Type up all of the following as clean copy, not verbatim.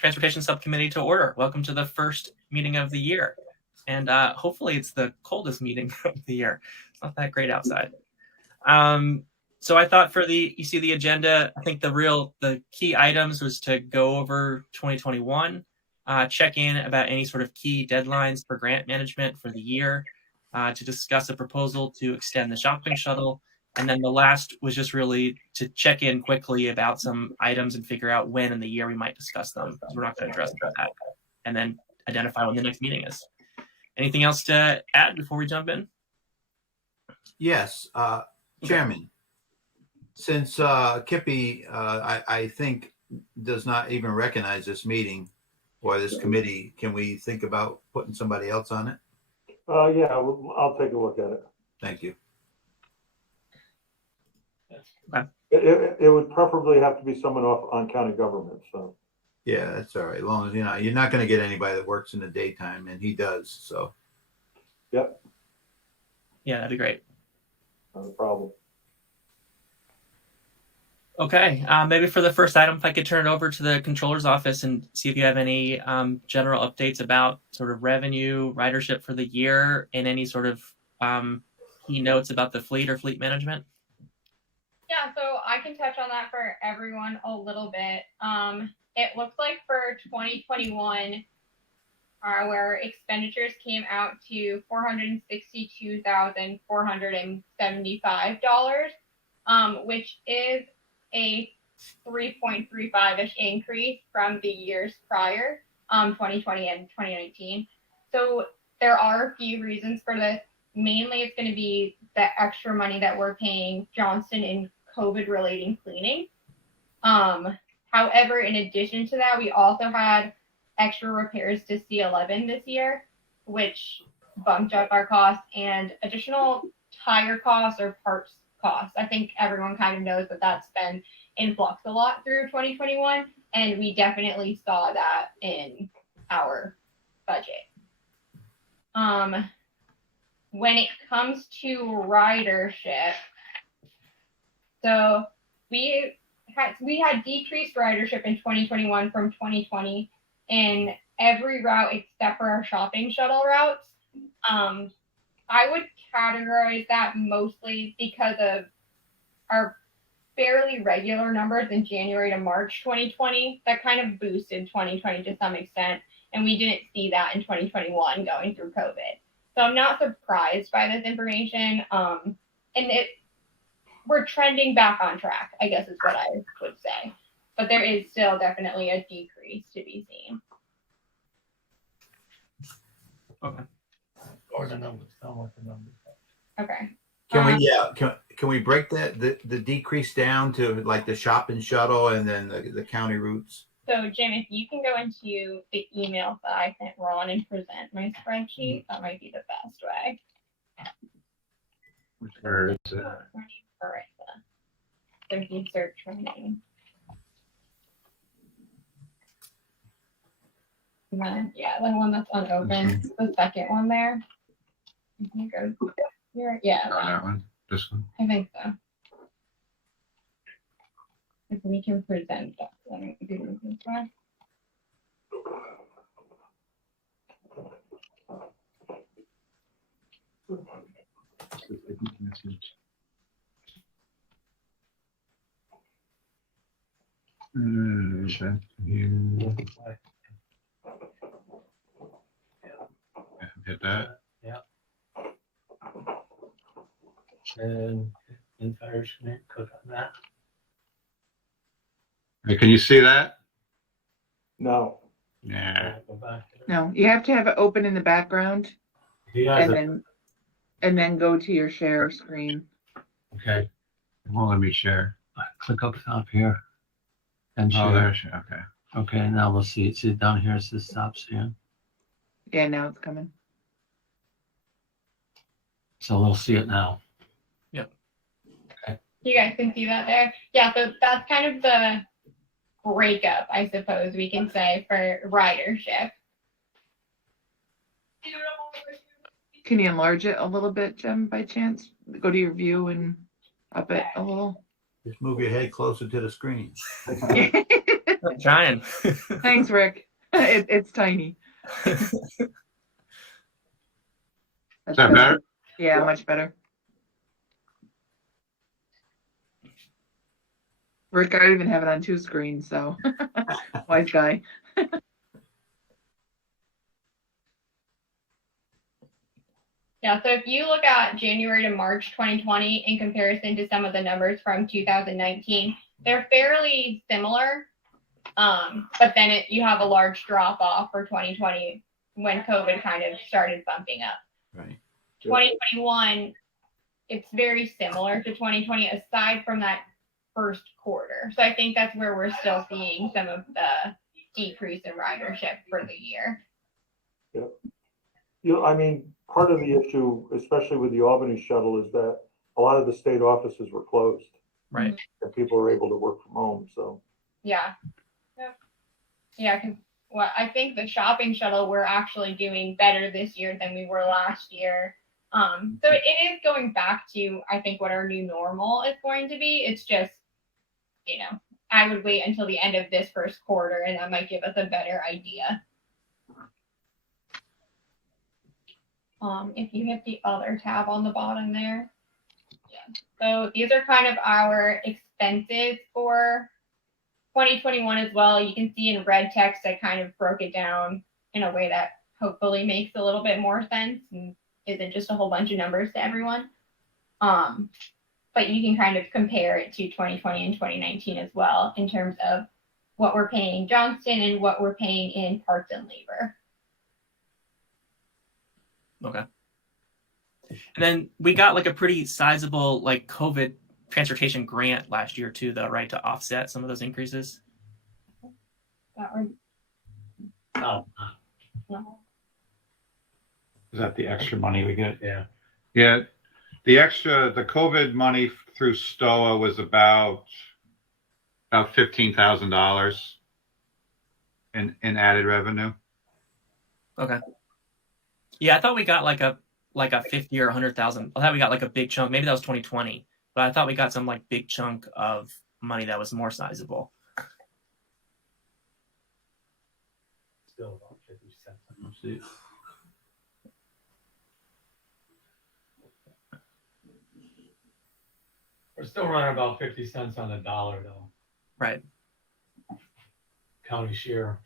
Transportation Subcommittee to order. Welcome to the first meeting of the year. And hopefully it's the coldest meeting of the year. It's not that great outside. So I thought you see the agenda, I think the key items was to go over 2021, check in about any sort of key deadlines for grant management for the year, to discuss a proposal to extend the shopping shuttle. And then the last was just really to check in quickly about some items and figure out when in the year we might discuss them, because we're not going to address that. And then identify when the next meeting is. Anything else to add before we jump in? Yes, Chairman. Since Kippy, I think, does not even recognize this meeting or this committee, can we think about putting somebody else on it? Yeah, I'll take a look at it. Thank you. Okay. It would preferably have to be someone on county government. So yeah, that's all right. As long as you're not going to get anybody that works in the daytime, and he does. So. Yep. Yeah, that'd be great. Not a problem. Okay, maybe for the first item, if I could turn it over to the controller's office and see if you have any general updates about sort of revenue, ridership for the year, and any sort of key notes about the fleet or fleet management. Yeah, so I can touch on that for everyone a little bit. It looks like for 2021, our expenditures came out to $462,475, which is a 3.35-ish increase from the years prior, 2020 and 2019. So there are a few reasons for this. Mainly, it's going to be the extra money that we're paying Johnston in COVID-related cleaning. However, in addition to that, we also had extra repairs to C11 this year, which bumped up our costs, and additional tire costs or parts costs. I think everyone kind of knows that that's been in flux a lot through 2021, and we definitely saw that in our budget. When it comes to ridership, so we had decreased ridership in 2021 from 2020 in every route except for our shopping shuttle routes. I would categorize that mostly because of our fairly regular numbers in January to March 2020 that kind of boosted 2020 to some extent, and we didn't see that in 2021 going through COVID. So I'm not surprised by this information, and we're trending back on track, I guess is what I would say. But there is still definitely a decrease to be seen. Okay. Or the numbers. Tell what the numbers are. Okay. Can we break the decrease down to like the shop and shuttle and then the county routes? So Jim, if you can go into the email that I sent Ron and present my spreadsheet, that might be the best way. Where is it? Marissa. So if you search for my name. Yeah, the one that's unopened, the second one there. You can go here. Yeah. That one. This one. I think so. If we can present that, let me do this one. Hit that. Yeah. And entire screen, click on that. Hey, can you see that? No. Yeah. Go back there. No, you have to have it open in the background He has and then go to your share screen. Okay. It won't let me share. click up top here and share. Oh, there. Okay. Okay, now we'll see it. See it down here. It says stop share. Yeah, now it's coming. So we'll see it now. You guys can see that there. Yeah, so that's kind of the breakup, I suppose we can say, for ridership. Can you enlarge it a little bit, Jim, by chance? Go to your view and up it a little. Just move your head closer to the screen. I'm trying. Thanks, Rick. It's tiny. Is That's that better? Yeah, much better. Rick, I even have it on 2 screens, so wise guy. Yeah, so if you look at January to March 2020 in comparison to some of the numbers from 2019, they're fairly similar. But then you have a large drop off for 2020 when COVID kind of started bumping up. Right. 2021, it's very similar to 2020 aside from that first quarter. So I think that's where we're still seeing some of the decrease in ridership for the year. I mean, part of the issue, especially with the Albany shuttle, is that a lot of the state offices were closed. Right. And people were able to work from home, so. Yeah. Yeah, because I think the shopping shuttle, we're actually doing better this year than we were last year. So it is going back to, I think, what our new normal is going to be. It's just, I would wait until the end of this first quarter, and that might give us a better idea. If you hit the other tab on the bottom there. Yeah. So these are kind of our expenses for 2021 as well. You can see in red text, I kind of broke it down in a way that hopefully makes a little bit more sense and isn't just a whole bunch of numbers to everyone. But you can kind of compare it to 2020 and 2019 as well in terms of what we're paying Johnston and what we're paying in parts and labor. Okay. And then we got like a pretty sizable like COVID transportation grant last year too, though, right, to offset some of those increases. Oh, No. Is that the extra money we get? yeah. Yeah. The COVID money through STOA was about $15,000 in added revenue. Okay. Yeah, I thought we got like a 50 or 100,000. I thought we got like a big chunk. Maybe that was 2020, but I thought we got some like big chunk of money that was more sizable. Still about 50 cents. Let's see. We're still running about 50 cents on the dollar, though. Right. County share.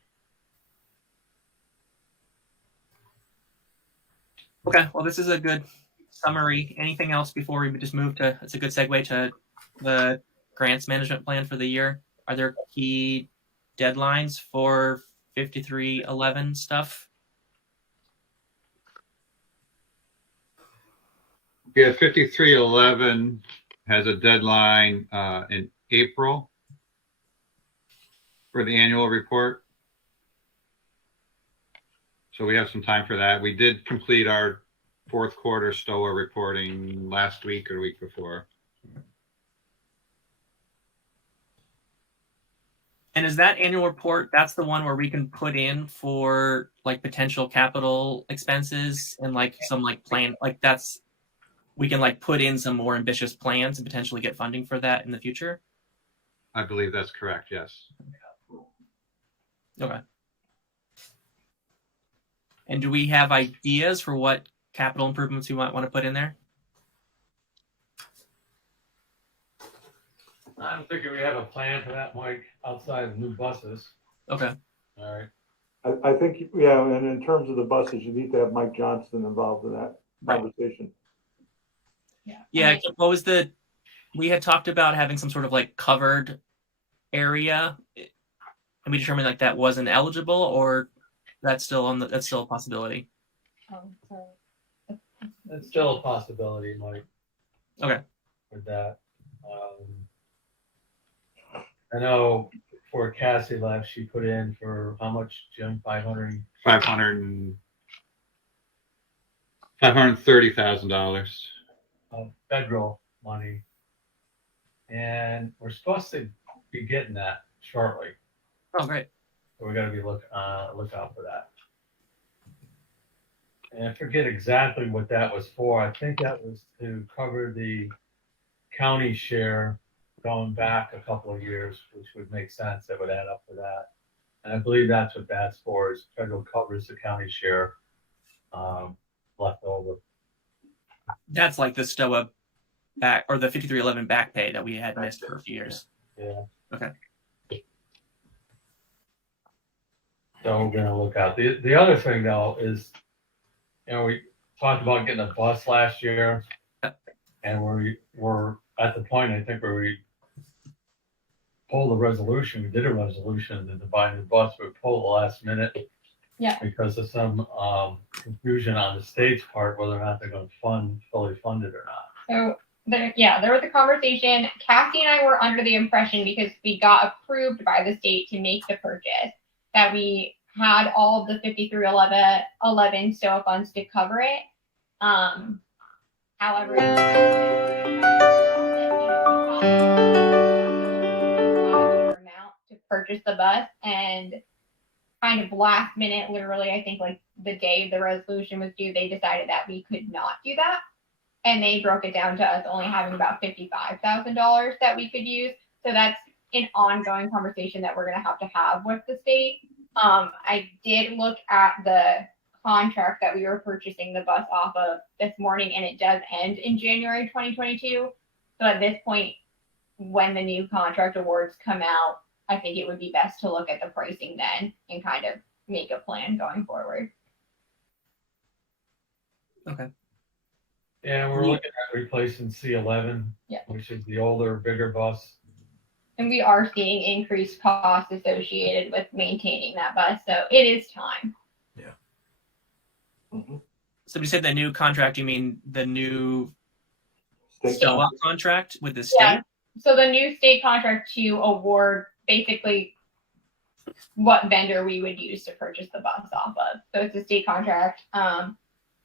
Okay. Well, this is a good summary. Anything else before we just move to? It's a good segue to the grants management plan for the year. Are there key deadlines for 5311 stuff? Yeah, 5311 has a deadline in April for the annual report. So we have some time for that. We did complete our fourth quarter STOA reporting last week or the week before. And is that annual report, that's the one where we can put in for like potential capital expenses and like some like plan, like that's, we can like put in some more ambitious plans and potentially get funding for that in the future? I believe that's correct, yes. Okay. And do we have ideas for what capital improvements we might want to put in there? I'm thinking we have a plan for that, Mike, outside of new buses. Okay. All right. I think, yeah, and in terms of the buses, you need to have Mike Johnston involved in that Right. conversation. Yeah. What was we had talked about having some sort of like covered area, and we determined like that wasn't eligible, or that's still a possibility. It's still a possibility, Mike. Okay. With that. I know for Cassie left, she put in for how much, Jim? $530,000. Of federal money. And we're supposed to be getting that shortly. Oh, great. So we got to be look out for that. And I forget exactly what that was for. I think that was to cover the county share going back a couple of years, which would make sense, that would add up to that. And I believe that's what that's for, is federal covers the county share, left over. That's like the STOA back, or the 5311 back pay that we had missed for a few years. Yeah. Okay. So we're gonna look out. The other thing though is, we talked about getting a bus last year, and we're at the point, I think, where we pulled a resolution. We did a resolution to buy a new bus, but we pulled the last minute. Yeah. Because of some confusion on the state's part, whether or not they're going to fully fund it or not. So there was a conversation. Cassie and I were under the impression, because we got approved by the state to make the purchase, that we had all of the 5311 STOA funds to cover it. However, we amount to purchase the bus, and kind of last minute, literally, I think like the day the resolution was due, they decided that we could not do that. And they broke it down to us only having about $55,000 that we could use. So that's an ongoing conversation that we're going to have with the state. I did look at the contract that we were purchasing the bus off of this morning, and it does end in January 2022. So at this point, when the new contract awards come out, I think it would be best to look at the pricing then and kind of make a plan going forward. Okay. Yeah, we're looking at replacing C11, Yeah. which is the older, bigger bus. And we are seeing increased costs associated with maintaining that bus. So it is time. Yeah. Mhm. So when you said the new contract, you mean the new State STOA contract with the state? Yeah. So the new state contract to award basically what vendor we would use to purchase the bus off of. So it's a state contract.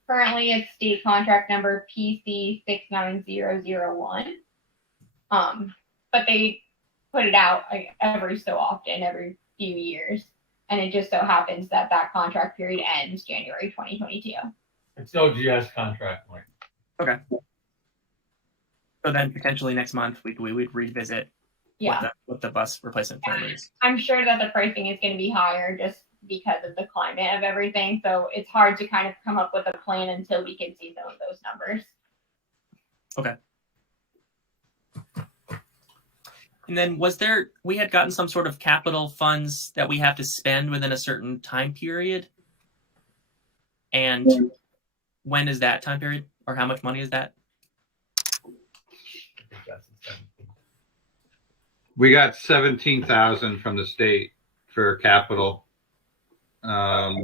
Currently it's state contract number PC 69001. But they put it out like every so often, every few years. And it just so happens that that contract period ends January 2022. It's OGS contract, Mike. Okay. So then potentially next month we would revisit Yeah. what the bus replacement plan is. I'm sure that the pricing is going to be higher just because of the climate of everything. So it's hard to kind of come up with a plan until we can see some of those numbers. Okay. And then we had gotten some sort of capital funds that we have to spend within a certain time period. And when is that time period, or how much money is that? I think that's the 17th. We got 17,000 from the state for capital. I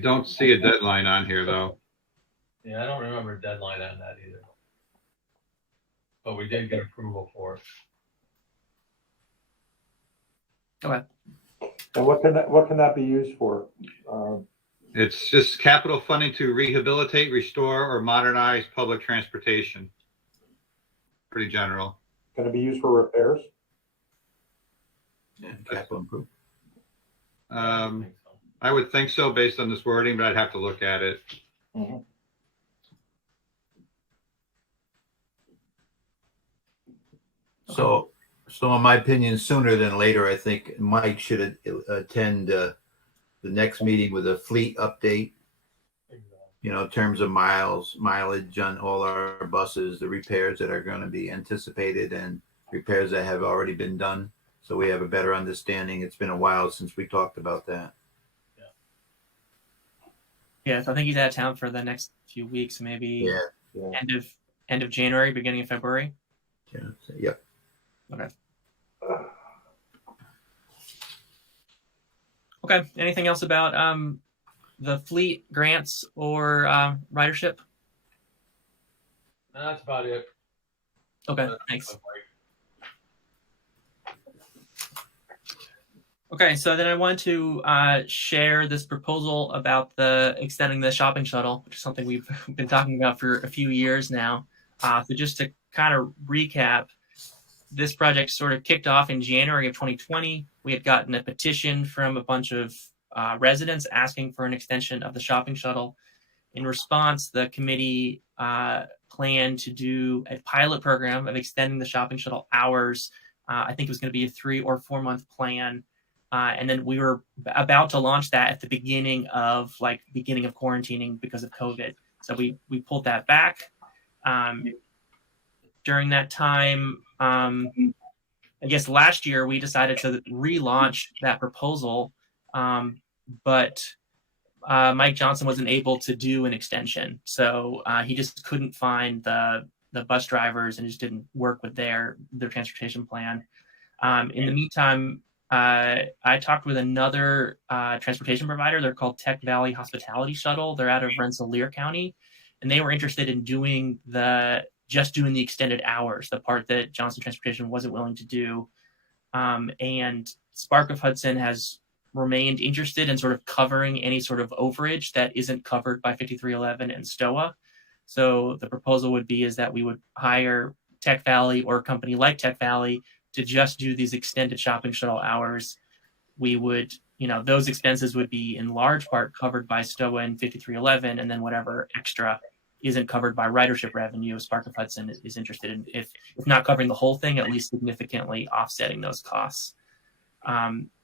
don't see a deadline on here though. Yeah, I don't remember a deadline on that either. But we did get approval for it. Okay. And what can that be used for? It's just capital funding to rehabilitate, restore, or modernize public transportation. Pretty general. Can it be used for repairs? Yeah, capital improvement. I think so. I would think so based on this wording, but I'd have to look at it. Mhm. So in my opinion, sooner than later, I think Mike should attend the next meeting with a fleet update. In terms of mileage on all our buses, the repairs that are going to be anticipated and repairs that have already been done. So we have a better understanding. It's been a while since we talked about that. Yeah, so I think he's out of town for the next few weeks, maybe Yeah. end of January, beginning of February. Yeah. Yep. Okay. Anything else about the fleet grants or ridership? No, that's about it. Okay, thanks. Okay, so then I want to share this proposal about extending the shopping shuttle, which is something we've been talking about for a few years now. So just to kind of recap, this project sort of kicked off in January of 2020. We had gotten a petition from a bunch of residents asking for an extension of the shopping shuttle. In response, the committee planned to do a pilot program of extending the shopping shuttle hours. I think it was going to be a 3 or 4 month plan. And then we were about to launch that at the beginning of quarantining because of COVID. So we pulled that back. During that time, I guess last year we decided to relaunch that proposal, but Mike Johnson wasn't able to do an extension. So he just couldn't find the bus drivers, and it just didn't work with their transportation plan. In the meantime, I talked with another transportation provider. They're called Tech Valley Hospitality Shuttle. They're out of Rensselaer County, and they were interested in doing the extended hours, the part that Johnson Transportation wasn't willing to do. And Spark of Hudson has remained interested in sort of covering any sort of overage that isn't covered by 5311 and STOA. So the proposal would be is that we would hire Tech Valley or a company like Tech Valley to just do these extended shopping shuttle hours. We would, those expenses would be in large part covered by STOA and 5311, and then whatever extra isn't covered by ridership revenue, Spark of Hudson is interested in, if not covering the whole thing, at least significantly offsetting those costs.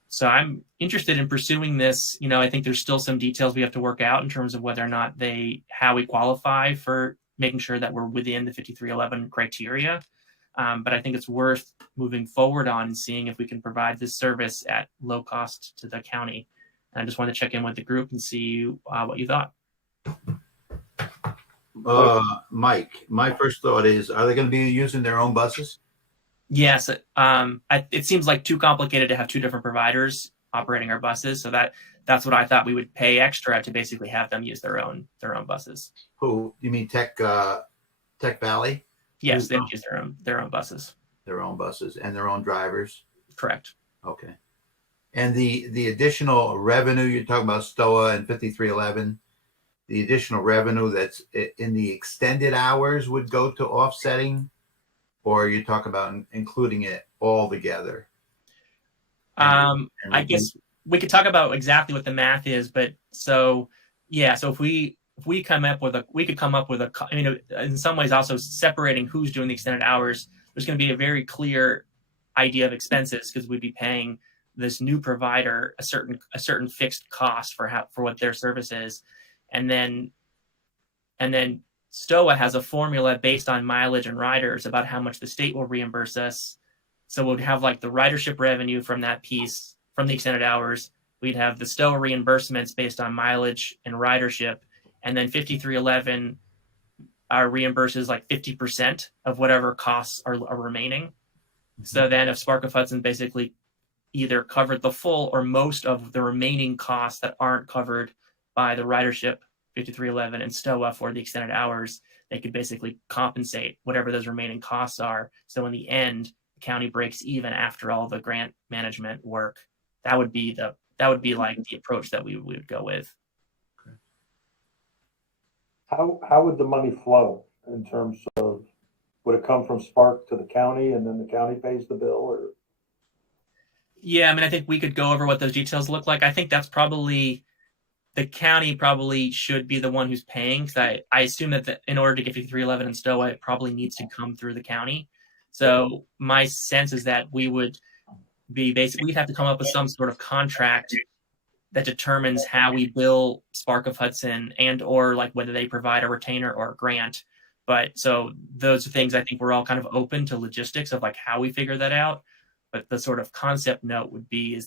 So I'm interested in pursuing this. I think there's still some details we have to work out in terms of whether or not how we qualify for making sure that we're within the 5311 criteria. But I think it's worth moving forward on and seeing if we can provide this service at low cost to the county. And I just want to check in with the group and see what you thought. Mike, my first thought is, are they going to be using their own buses? Yes. It seems like too complicated to have two different providers operating our buses. So that's what I thought we would pay extra to basically have them use their own buses. Who, you mean Tech Valley? Yes, they use their own buses. Their own buses and their own drivers? Correct. Okay. And the additional revenue, you're talking about STOA and 5311, the additional revenue that's in the extended hours would go to offsetting, or are you talking about including it all together? I guess we could talk about exactly what the math is, but so if we come up with in some ways also separating who's doing the extended hours, there's going to be a very clear idea of expenses because we'd be paying this new provider a certain fixed cost for what their service is. And then STOA has a formula based on mileage and riders about how much the state will reimburse us. So we'd have like the ridership revenue from that piece, from the extended hours. We'd have the STOA reimbursements based on mileage and ridership. And then 5311 reimburses like 50% of whatever costs are remaining. Mm-hmm. So then if Spark of Hudson basically either covered the full or most of the remaining costs that aren't covered by the ridership 5311 and STOA for the extended hours, they could basically compensate whatever those remaining costs are. So in the end, the county breaks even after all the grant management work. That would be like the approach that we would go with. How would the money flow in terms of, would it come from Spark to the county and then the county pays the bill, or? Yeah, I think we could go over what those details look like. I think that's probably, the county probably should be the one who's paying, because I assume that in order to get 5311 and STOA, it probably needs to come through the county. So my sense is that we would be we'd have to come up with some sort of contract that determines how we bill Spark of Hudson and or like whether they provide a retainer or a grant. But so those are things I think we're all kind of open to logistics of like how we figure that out. But the sort of concept note would be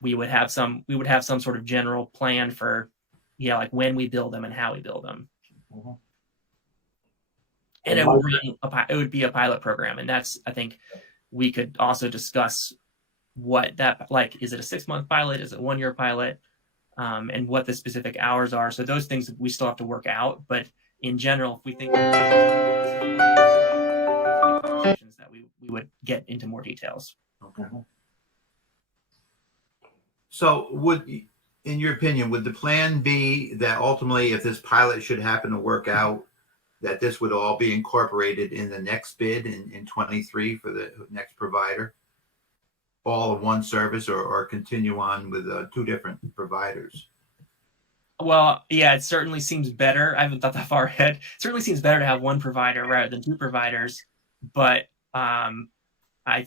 we would have some sort of general plan for like when we build them and how we build them. Mm-hmm. And it would be a pilot program, and that's, I think we could also discuss what that, like, is it a 6-month pilot? Is it a 1-year pilot? And what the specific hours are. So those things we still have to work out. But in general, if we think that we would get into more details. Okay. So in your opinion, would the plan be that ultimately, if this pilot should happen to work out, that this would all be incorporated in the next bid in 23 for the next provider? All of one service, or continue on with 2 different providers? Well, yeah, it certainly seems better. I haven't thought that far ahead. It certainly seems better to have one provider rather than two providers. But I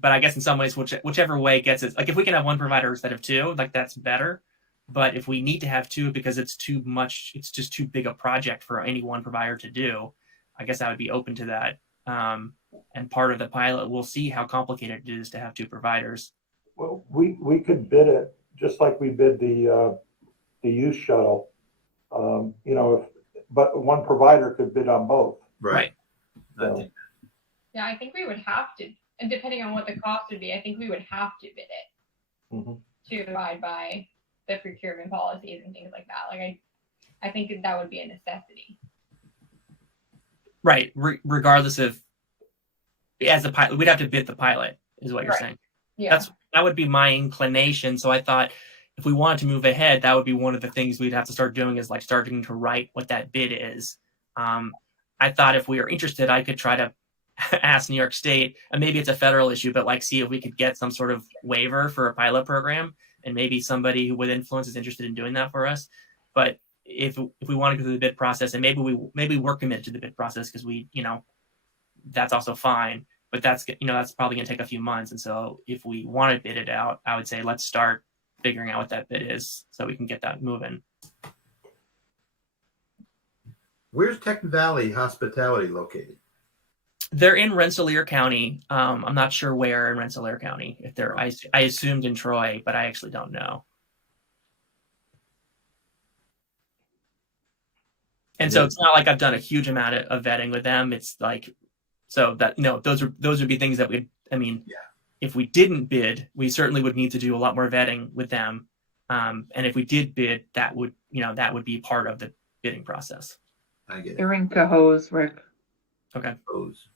but I guess in some ways, whichever way gets it, like if we can have one provider instead of two, like that's better. But if we need to have two because it's too much, it's just too big a project for any one provider to do, I guess I would be open to that. And part of the pilot, we'll see how complicated it is to have two providers. Well, we could bid it just like we bid the youth shuttle. You know, but one provider could bid on both. Right. I think Yeah, I think we would have to, and depending on what the cost would be, I think we would have to bid it Mhm. to abide by the procurement policies and things like that. Like I think that would be a necessity. Right. Regardless of, as a pilot, we'd have to bid the pilot, is what you're Right. saying. Yeah. That would be my inclination. So I thought if we wanted to move ahead, that would be one of the things we'd have to start doing, is like starting to write what that bid is. I thought if we were interested, I could try to ask New York State, and maybe it's a federal issue, but like see if we could get some sort of waiver for a pilot program, and maybe somebody who with influence is interested in doing that for us. But if we want to go through the bid process, and maybe we're committed to the bid process because we, that's also fine. But that's probably going to take a few months. And so if we want to bid it out, I would say let's start figuring out what that bid is so we can get that moving. where's Tech Valley Hospitality located? They're in Rensselaer County. I'm not sure where in Rensselaer County. If they're, I assumed in Troy, but I actually don't know. And so it's not like I've done a huge amount of vetting with them. It's like, so that, those would be things that if we didn't bid, we certainly would need to do a lot more vetting with them. And if we did bid, that would be part of the bidding process. I get it. They're in Cohoes, Rick. Okay. Those.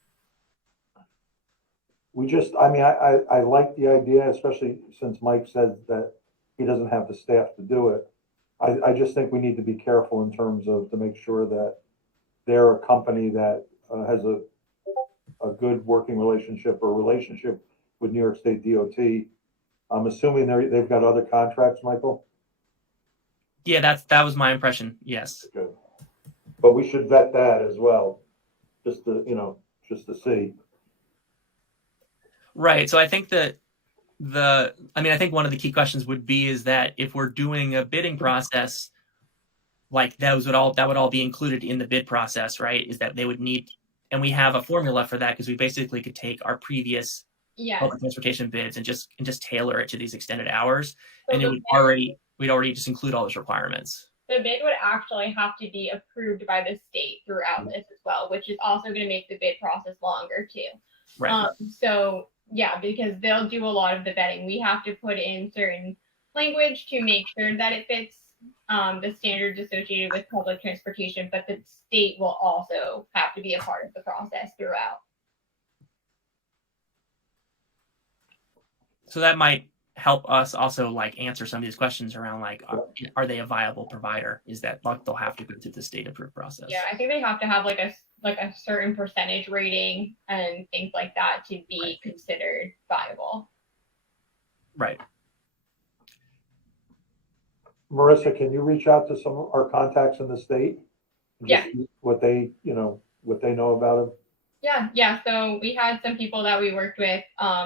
I like the idea, especially since Mike said that he doesn't have the staff to do it. I just think we need to be careful in terms of to make sure that they're a company that has a good working relationship with New York State DOT. I'm assuming they've got other contracts, Michael? Yeah, that was my impression. Yes. Good. But we should vet that as well, just to see. Right. So I think that I think one of the key questions would be is that if we're doing a bidding process, like that would all be included in the bid process, right? Is that they would need, and we have a formula for that because we basically could take our previous public transportation bids and just tailor it to these extended hours, So and we'd already just include all those requirements. the bid would actually have to be approved by the state throughout this as well, which is also going to make the bid process longer too. Right. So yeah, because they'll do a lot of the vetting. We have to put in certain language to make sure that it fits the standards associated with public transportation, but the state will also have to be a part of the process throughout. So that might help us also like answer some of these questions around like, are they a viable provider? Is that like they'll have to go through the state approved process? Yeah, I think they have to have like a certain percentage rating and things like that to be considered viable. Right. Marissa, can you reach out to some of our contacts in the state? Yeah. What they know about it? Yeah. So we had some people that we worked with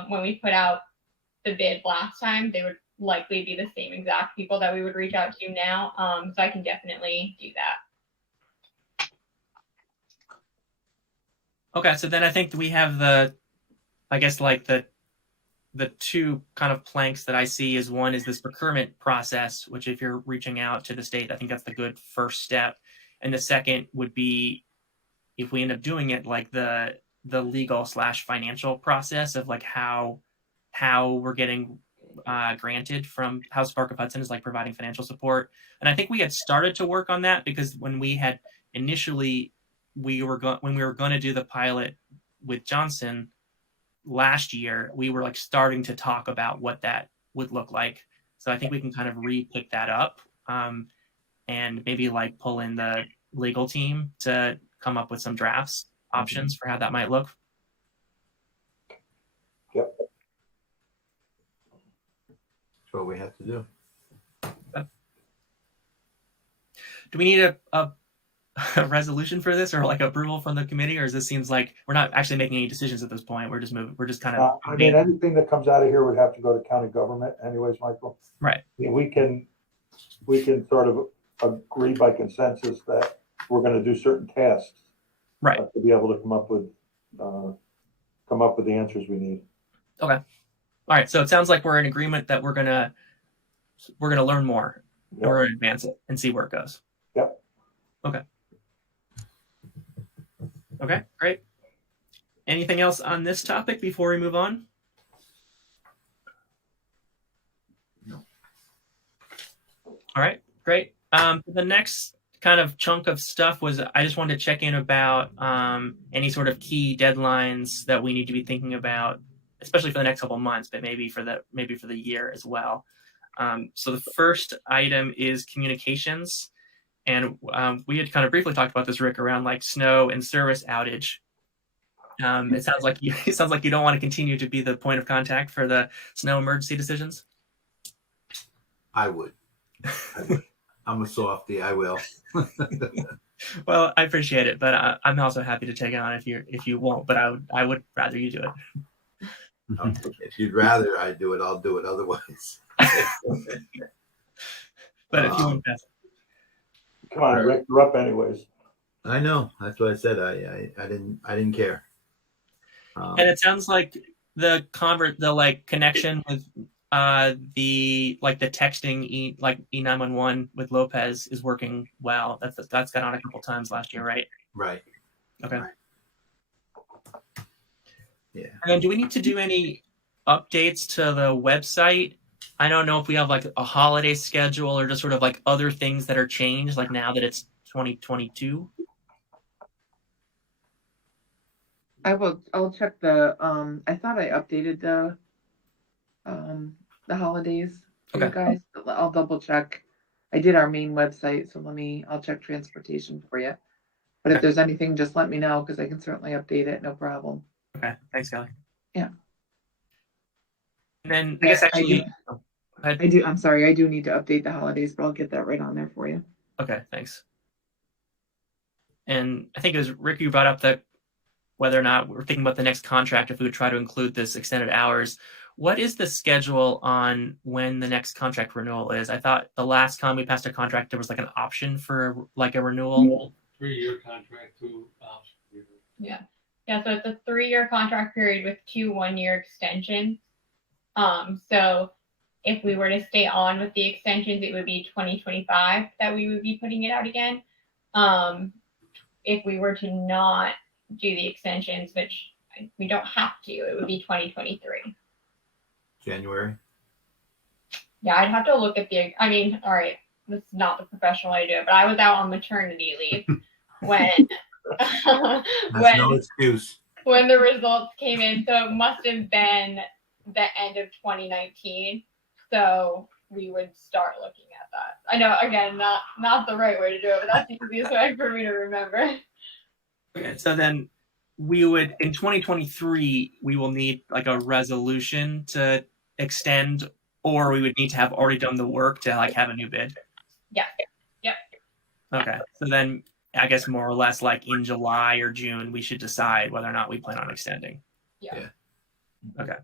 when we put out the bid last time. They would likely be the same exact people that we would reach out to now. So I can definitely do that. Okay, so then I think we have the two kind of planks that I see is one is this procurement process, which if you're reaching out to the state, I think that's the good first step. And the second would be if we end up doing it, like the legal/financial process of like how we're getting granted from how Spark of Hudson is like providing financial support. And I think we had started to work on that because when we had initially when we were going to do the pilot with Johnson last year, we were like starting to talk about what that would look like. So I think we can kind of re-pick that up and maybe like pull in the legal team to come up with some drafts options for how that might look. Yep. That's what we have to do. do we need a resolution for this or like approval from the committee, or does this seems like we're not actually making any decisions at this point? We're just moving. We're just kind of I mean, anything that comes out of here would have to go to county government anyways, Michael. right. I mean, we can sort of agree by consensus that we're going to do certain tasks, Right. To be able to come up with the answers we need. Okay. All right. So it sounds like we're in agreement that we're gonna learn more, Yep. or advance it and see where it goes. Yep. Okay. Okay. Great. Anything else on this topic before we move on? No. All right. Great. The next kind of chunk of stuff was I just wanted to check in about any sort of key deadlines that we need to be thinking about, especially for the next couple of months, but maybe for the year as well. So the first item is communications, and we had kind of briefly talked about this, Rick, around like snow and service outage. It sounds like you don't want to continue to be the point of contact for the snow emergency decisions. I would. I'm a softie. I will. Well, I appreciate it, but I'm also happy to take it on if you won't. But I would rather you do it. If you'd rather I do it, I'll do it. Otherwise. But if you want to, Come on, Rick, you're up anyways. I know. That's what I said. I didn't care. and it sounds like the connection with the texting E911 with Lopez is working well. That's got on a couple times last year, right? Right. Okay. Right. Yeah. And then do we need to do any updates to the website? I don't know if we have like a holiday schedule or just sort of like other things that are changed, like now that it's 2022. I'll check the, I thought I updated the holidays for you guys. I'll double check. I did our main website, so I'll check transportation for you. But if there's anything, just let me know, because I can certainly update it, no problem. Okay, thanks, Kelly. Yeah. And then I guess actually, I'm sorry, I do need to update the holidays, but I'll get that right on there for you. Okay, thanks. And I think it was Rick, you brought up whether or not we're thinking about the next contract, if we would try to include this extended hours. What is the schedule on when the next contract renewal is? I thought the last time we passed a contract, there was like an option for like a renewal. 3-year contract, 2 options. Yeah. Yeah, so it's a 3-year contract period with 2 1-year extensions. So if we were to stay on with the extensions, it would be 2025 that we would be putting it out again. If we were to not do the extensions, which we don't have to, it would be 2023. January. Yeah, I'd have to look at all right, this is not the professional way to do it, but I was out on maternity leave when That's no excuse. when the results came in. So it must have been the end of 2019. So we would start looking at that. I know, again, not the right way to do it, but that's the easiest way for me to remember. Okay, so then we would, in 2023, we will need like a resolution to extend, or we would need to have already done the work to like have a new bid. Yeah. Yep. Okay. So then I guess more or less like in July or June, we should decide whether or not we plan on extending. Yeah. Okay.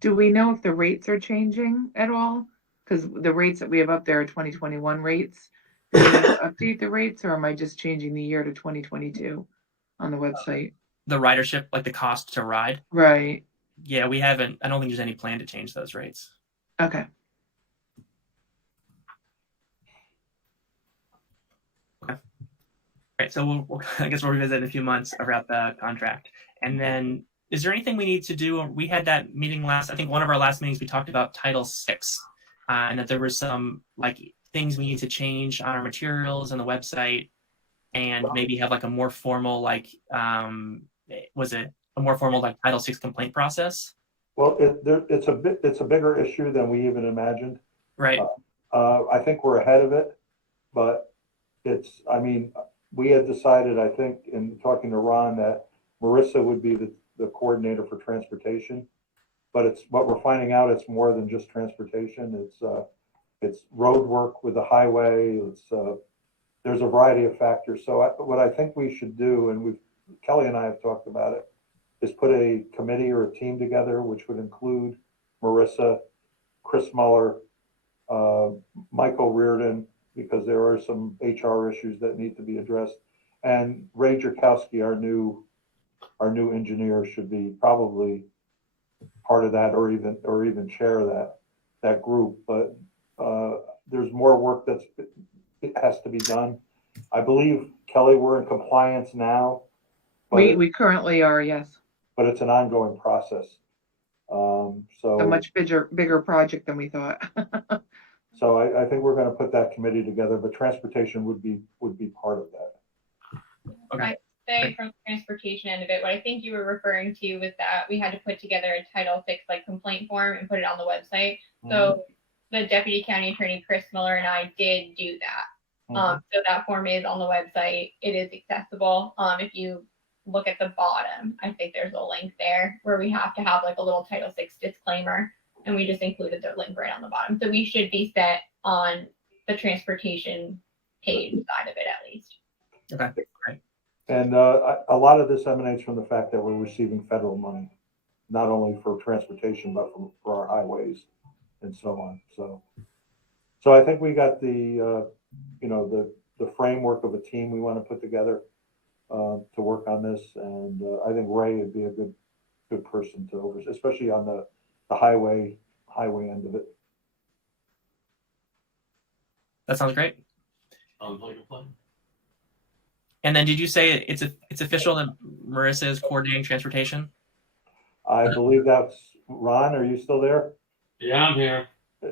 Do we know if the rates are changing at all? Because the rates that we have up there are 2021 rates. Do we update the rates, or am I just changing the year to 2022 on the website? The ridership, like the cost to ride? Right. Yeah, we haven't. I don't think there's any plan to change those rates. Okay. Okay. All right. So I guess we'll revisit in a few months about the contract. And then, is there anything we need to do? We had that meeting I think one of our last meetings, we talked about Title VI, and that there were some like things we need to change on our materials and the website, and maybe have like a more formal was it a more formal like Title VI complaint process? Well, it's a bigger issue than we even imagined. Right. I think we're ahead of it, but we had decided, I think, in talking to Ron, that Marissa would be the coordinator for transportation, but what we're finding out, it's more than just transportation. it's road work with the highway. There's a variety of factors. So what I think we should do, and Kelly and I have talked about it, is put a committee or a team together, which would include Marissa, Chris Muller, Michael Reardon, because there are some HR issues that need to be addressed, and Ray Jerkowski, our new engineer, should be probably part of that, or even chair that group. But there's more work it has to be done. I believe, Kelly, we're in compliance now. But We currently are, yes. But it's an ongoing process. So A much bigger project than we thought. So I think we're going to put that committee together, but transportation would be part of that. Okay. Say from the transportation end of it, what I think you were referring to was that we had to put together a Title VI complaint form and put it on the website. So the Deputy County Attorney Chris Miller and I did do that. So that form is on the website. It is accessible. If you look at the bottom, I think there's a link there where we have to have a little Title VI disclaimer, and we just included the link right on the bottom. So we should be set on the transportation page side of it at least. Okay, great. And a lot of this emanates from the fact that we're receiving federal money, not only for transportation, but for our highways and so on. So I think we got the framework of a team we want to put together to work on this. And I think Ray would be a good person to oversee, especially on the highway end of it. That sounds great. Sounds like a plan. And then did you say it's official that Marissa is coordinating transportation? I believe that's Ron. Are you still there? Yeah, I'm here.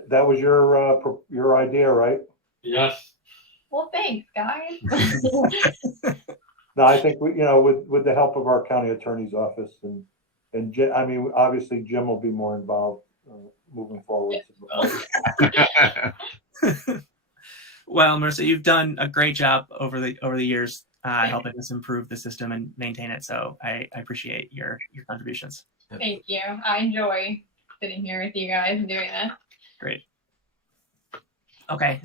That was your idea, right? Yes. Well, thanks, guys. No, I think with the help of our county attorney's office and Jim, I mean, obviously Jim will be more involved moving forward. Well, Marissa, you've done a great job over the years helping us improve the system and maintain it. So I appreciate your contributions. Thank you. I enjoy sitting here with you guys and doing this. Great. Okay.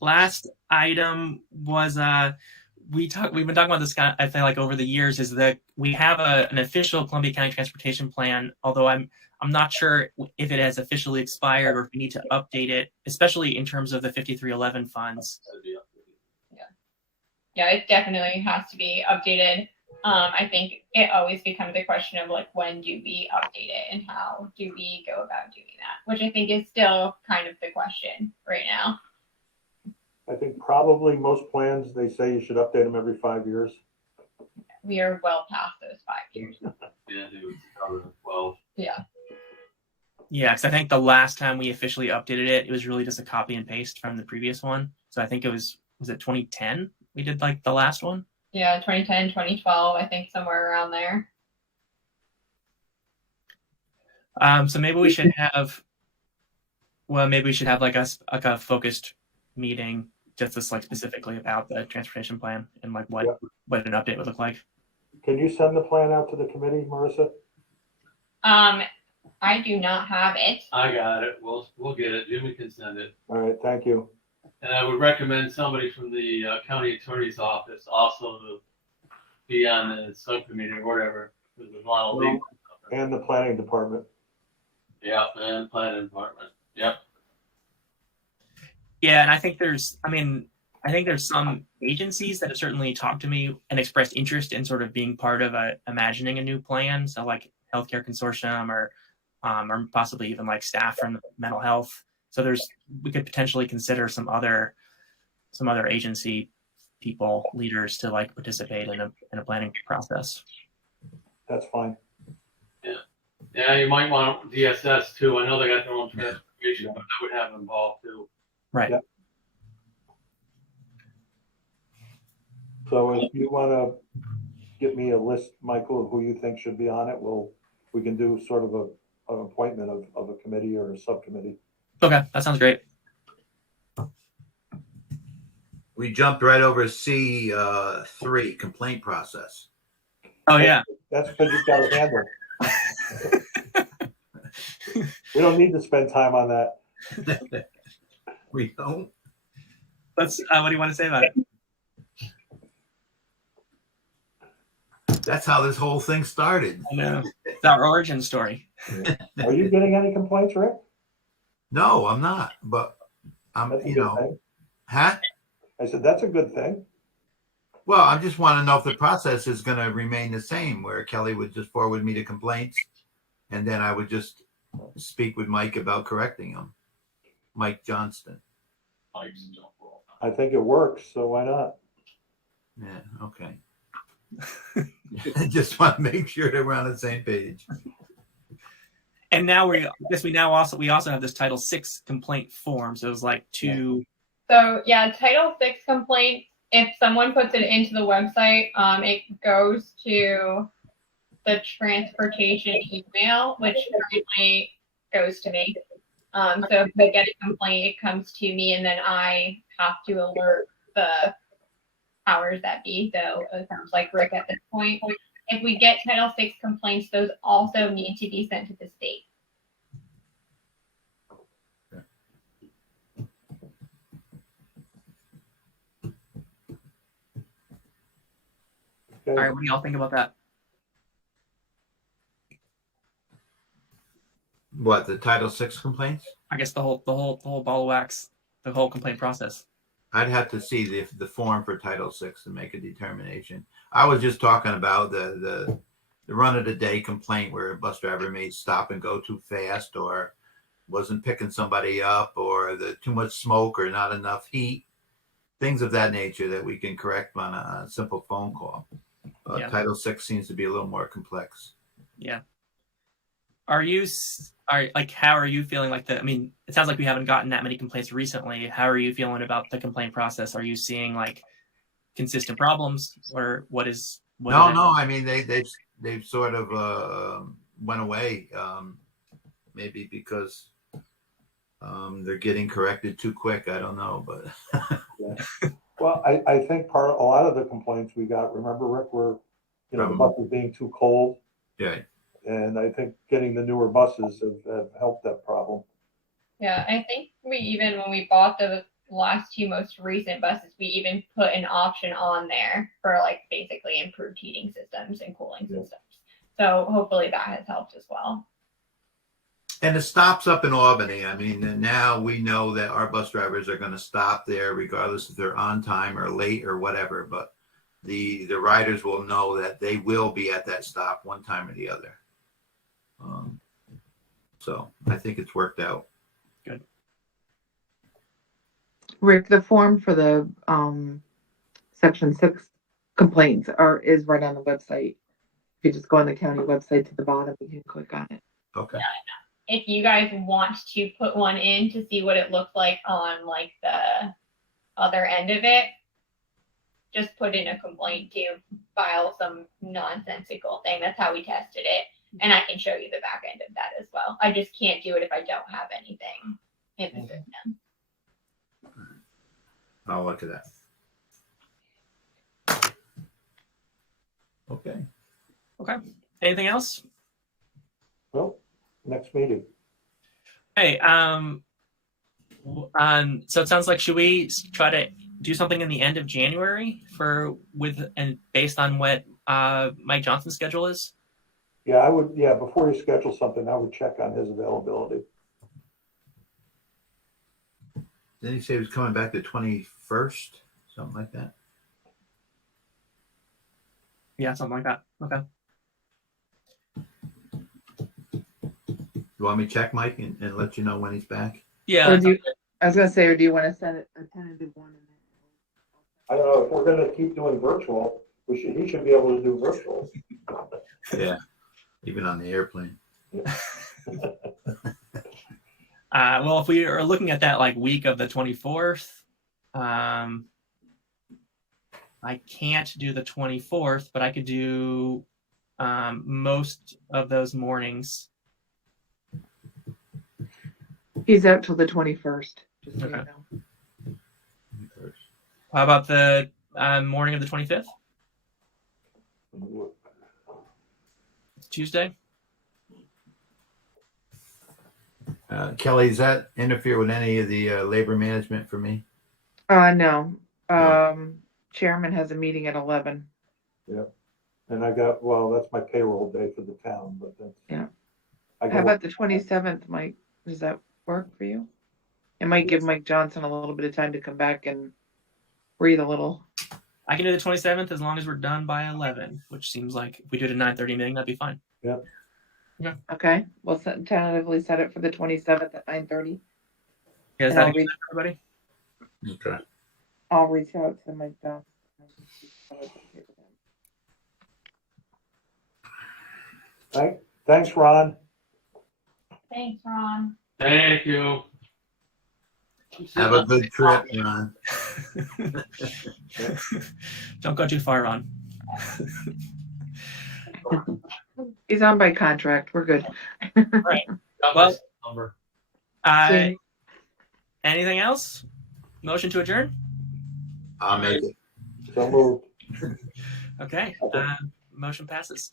Last item was we've been talking about this I feel like over the years, is that we have an official Columbia County Transportation Plan, although I'm not sure if it has officially expired or if we need to update it, especially in terms of the 5311 funds. Yeah, it definitely has to be updated. I think it always becomes a question of when do we update it and how do we go about doing that, which I think is still kind of the question right now. I think probably most plans, they say you should update them every 5 years. We are well past those 5 years. Yeah, it was 2012. Yeah. Yeah, because I think the last time we officially updated it was really just a copy and paste from the previous one. So I think was it 2010 we did the last one? Yeah, 2010, 2012, I think somewhere around there. So maybe we should have a focused meeting just specifically about the transportation plan and what an update would look like. Can you send the plan out to the committee, Marissa? I do not have it. I got it. We'll get it. Jimmy can send it. All right, thank you. And I would recommend somebody from the county attorney's office also to be on the subcommittee or whatever. There's a lot of legal stuff. And the planning department. Yeah, and planning department. Yep. Yeah, and I think there's some agencies that have certainly talked to me and expressed interest in sort of being part of imagining a new plan. So Healthcare Consortium or possibly even staff from mental health. So we could potentially consider some other agency people, leaders to participate in a planning process. That's fine. Yeah, you might want DSS too. I know they got their own transportation, but I would have them involved too. Right. Yeah. So if you want to give me a list, Michael, of who you think should be on it, we can do sort of an appointment of a committee or a subcommittee. Okay, that sounds great. We jumped right over C3, complaint process. Oh yeah. That's because you've got to handle. We don't need to spend time on that. We don't. Let's. What do you want to say about it? That's how this whole thing started. I know. It's our origin story. Are you getting any complaints, Rick? No, I'm not. But I'm, That's a you good know, thing. huh? I said, that's a good thing. Well, I just want to know if the process is going to remain the same, where Kelly would just forward me the complaints, and then I would just speak with Mike about correcting them. Mike Johnston. I think it works, so why not? Yeah. Okay. I just want to make sure that we're on the same page. And now we also have this Title VI complaint form. So it was like two. So yeah, Title VI complaint. If someone puts it into the website, it goes to the transportation email, which currently goes to me. So if they get a complaint, it comes to me, and then I have to alert the powers that be. So it sounds like Rick at this point. If we get Title VI complaints, those also need to be sent to the state. All right, what do y'all think about that? What, the Title VI complaints? I guess the whole ball of wax, the whole complaint process. I'd have to see the form for Title VI to make a determination. I was just talking about the run of the day complaint where a bus driver may stop and go too fast, or wasn't picking somebody up, or the too much smoke or not enough heat, things of that nature that we can correct on a simple phone call. Yeah. Title VI seems to be a little more complex. Yeah. How are you feeling like I mean, it sounds like we haven't gotten that many complaints recently. How are you feeling about the complaint process? Are you seeing like consistent problems, or what is? No. I mean, they've sort of went away. Maybe because they're getting corrected too quick. I don't know, but Yeah. Well, I think a lot of the complaints we got, remember, Rick, were, the buses being too cold. yeah. And I think getting the newer buses have helped that problem. Yeah, I think when we bought the last two most recent buses, we even put an option on there for like basically improved heating systems and cooling systems. So hopefully that has helped as well. And the stops up in Albany, I mean, now we know that our bus drivers are going to stop there regardless if they're on time or late or whatever. But the riders will know that they will be at that stop one time or the other. So I think it's worked out. Good. Rick, the form for the Section 6 complaints is right on the website. If you just go on the county website to the bottom, you can click on it. Okay. Yeah, if you guys want to put one in to see what it looks like on like the other end of it, just put in a complaint to file some nonsensical thing. That's how we tested it. And I can show you the back end of that as well. I just can't do it if I don't have anything in the system. I'll look at that. Okay. Anything else? Well, next meeting. Hey, so it sounds like, should we try to do something in the end of January based on what Mike Johnson's schedule is? Yeah, I would. Yeah, before you schedule something, I would check on his availability. Didn't he say he was coming back the 21st? Something like that. Yeah, something like that. Okay. You want me to check, Mike, and let you know when he's back? Yeah. Or I was going to say, or do you want to set a tentative one? I don't know if we're going to keep doing virtual. He should be able to do virtual. Yeah, even on the airplane. Well, if we are looking at that like week of the 24th, I can't do the 24th, but I could do most of those mornings. He's out till the 21st. Just so Okay. you know. How about the morning of the 25th? Tuesday? Kelly, does that interfere with any of the labor management for me? No. Chairman has a meeting at 11. And that's my payroll day for the town, but that's. Yeah. I How go, about the 27th, Mike? Does that work for you? It might give Mike Johnson a little bit of time to come back and breathe a little. I can do the 27th as long as we're done by 11, which seems like if we do it at 9:30 meeting, that'd be fine. Okay, we'll tentatively set it for the 27th at 9:30. Yeah, is And that I'll good for everybody? Okay. I'll reach out to Mike Johnson. thanks, Ron. Thanks, Ron. Thank you. Have a good trip, Ron. Don't go too far, Ron. He's on by contract. We're good. Well, Number. Anything else? Motion to adjourn? I'll make it. So moved. Okay. Motion passes.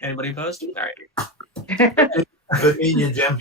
Anybody opposed? All right. Good meeting you, Jim.